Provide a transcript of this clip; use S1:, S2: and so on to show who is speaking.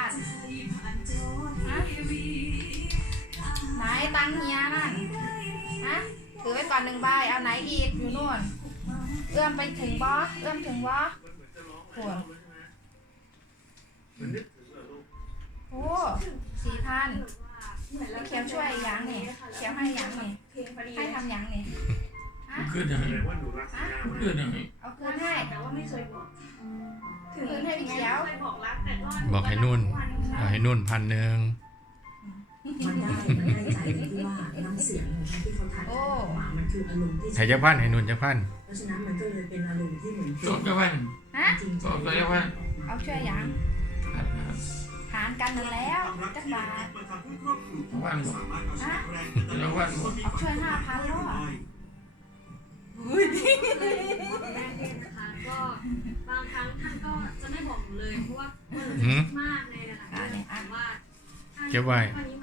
S1: ทนะไหนตังเฮียนั่นนะถือไว้ก่อน1 ใบเอาไหนอีกอยู่นู่นเอื้อมไปถึงบอเอื้อมถึงบอโอ้โห4,000พี่เขียวช่วยยังนี่เขียวให้ยังนี่ให้ทำยังนี่ฮะ
S2: ขึ้นยังไงขึ้นยังไง
S1: เอาคืนให้
S3: แต่ว่าไม่เคยบอก
S1: คืนให้พี่เขียว
S3: เคยบอกรักแต่ก็
S4: บอกให้นุ่นเอาให้นุ่น1,000
S5: มันได้ใจที่ว่าน้ำเสียงของที่เขาถ่ายออกมามันคืออารมณ์ที่
S4: ให้จักพันให้นุ่นจักพัน
S5: เพราะฉะนั้นมันก็เลยเป็นอารมณ์ที่เหมือน
S2: จบกันวัน
S1: ฮะ
S5: จริง
S2: จบแล้วว่า
S1: เอาช่วยยังหารกันนั่นแล้วจักบาท
S2: วันหมด
S1: ฮะ
S2: แล้ววันหมด
S1: เอาช่วย5,000แล้วอ่ะ
S3: แม่เทศนะคะก็บางครั้งท่านก็จะไม่บอกหนูเลยเพราะว่ามันมากในหลายๆเรื่องแต่ว่า
S4: เก็บไว้
S3: วันนี้